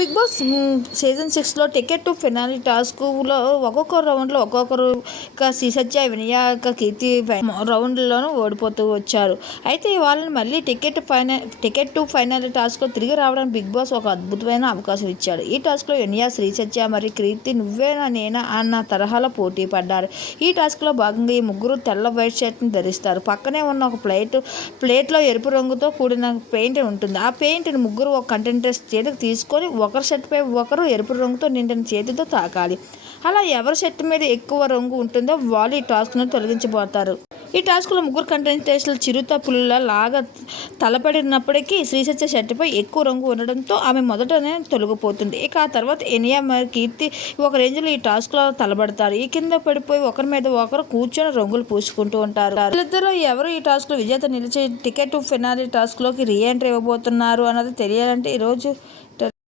Big boss season 6లో ticket to finale టాస్క్లో ఒక్కొక్క రౌండ్లో ఒక్కొక్కరు శ్రీ సత్య, వినయ, కీర్తి రౌండ్లోనూ ఓడిపోతూ వచ్చారు. అయితే వాళ్ళని మళ్ళీ టికెట్ టు ఫైనల్ టాస్క్లో తిరిగి రావడానికి బిగ్ బాస్ ఒక అద్భుతమైన అవకాశం ఇచ్చాడు. ఈ టాస్క్లో వినయ, శ్రీ సత్య మరియు కీర్తి నువ్వేనా నేనా అన్న తరహాలో పోటీ పడ్డారు. ఈ టాస్క్లో భాగంగా ఈ ముగ్గురు తెల్ల వైట్ షర్ట్ని ధరిస్తారు. పక్కనే ఉన్న ఒక ప్లేట్లో ఎరుపు రంగుతో కూడిన పెయింట్ ఉంటుంది. ఆ పెయింట్ని ముగ్గురు ఒక కంటెంటెంట్స్ చేతికి తీసుకొని ఒకరి షర్ట్పై ఒకరు ఎరుపు రంగుతో నిండిన చేతితో తాకాలి. అలా ఎవరి షర్ట్ మీద ఎక్కువ రంగు ఉంటుందో వాళ్ళు ఈ టాస్క్ను తొలగించబోతారు. ఈ టాస్క్లో ముగ్గురు కంటెంటెంట్స్లు చిరుత పులుల లాగా తలపడినప్పటికీ శ్రీ సత్య షర్టుపై ఎక్కువ రంగు ఉండడంతో ఆమె మొదటనే తొలగిపోతుంది. ఇక ఆ తర్వాత వినయ మరియు కీర్తి ఒక రేంజ్లో ఈ టాస్క్లో తలబడతారు. ఈ కింద పడిపోయి ఒకరి మీద ఒకరు కూర్చొని రంగులు పూసుకుంటూ ఉంటారు. వీళ్ళిద్దరూ ఎవరు ఈ టాస్క్లో విజేత నిలిచి టికెట్ టు ఫినాలి టాస్క్లోకి రీ ఎంట్రీ ఇవ్వబోతున్నారు అన్నది తెలియాలంటే ఈరోజు